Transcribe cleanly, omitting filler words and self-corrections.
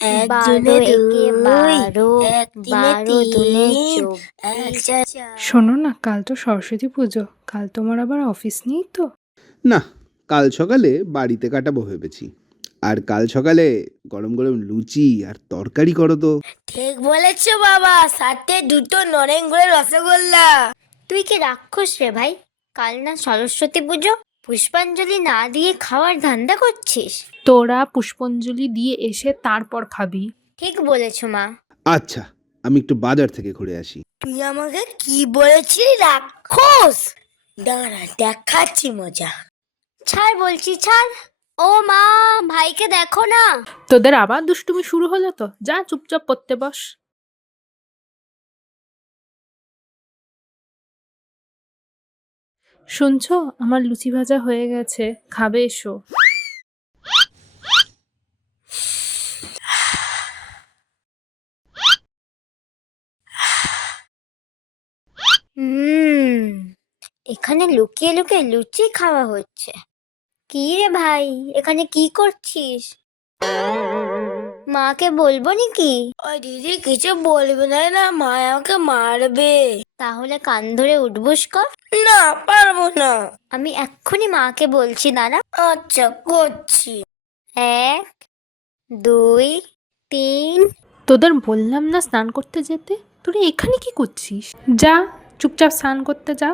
এক বারো দুনে একে দুই, বারো, এক তিনে 12 দুনে তিন, এক 24। চার চার। শোনো না, কাল তো সরস্বতী পুজো, কাল তোমার আবার অফিস নেই তো? না, কাল সকালে বাড়িতে কাটাবো ভেবেছি। আর কাল সকালে গরম গরম লুচি আর তরকারি করো তো। ঠিক বলেছো বাবা, সাথে দুটো নরেন গুড়ের রসগোল্লা। তুই কি রাক্ষস রে ভাই? কাল না সরস্বতী পুজো, পুষ্পাঞ্জলি না দিয়ে খাওয়ার ধান্দা করছিস? তোরা পুষ্পাঞ্জলি দিয়ে এসে তারপর খাবি। ঠিক বলেছো মা। আচ্ছা, আমি একটু বাজার থেকে ঘুরে আসি। তুই আমাকে কি বলেছিলি রাক্ষস? দাঁড়া, দেখাচ্ছি মজা। ছাড় বলছি, ছাড়। ও মা, ভাইকে দেখো না। তোদের আবার দুষ্টুমি শুরু হলো তো, যা চুপচাপ পড়তে বস। শুনছো, আমার লুচি ভাজা হয়ে গেছে, খাবে এসো। হুম, এখানে লুকিয়ে লুকিয়ে লুচি খাওয়া হচ্ছে। কি রে ভাই, এখানে কি করছিস? মাকে বলবো নাকি? ওই দিদি কিছু বলবে না, না মা আমাকে মারবে। তাহলে কান ধরে উঠবস কর। না, পারবো না। আমি এক্ষুনি মাকে বলছি, দাঁড়া। আচ্ছা, করছি। 1 2 3। তোদের বললাম না স্নান করতে যেতে, তোরা এখানে কি করছিস? যা চুপচাপ স্নান করতে যা।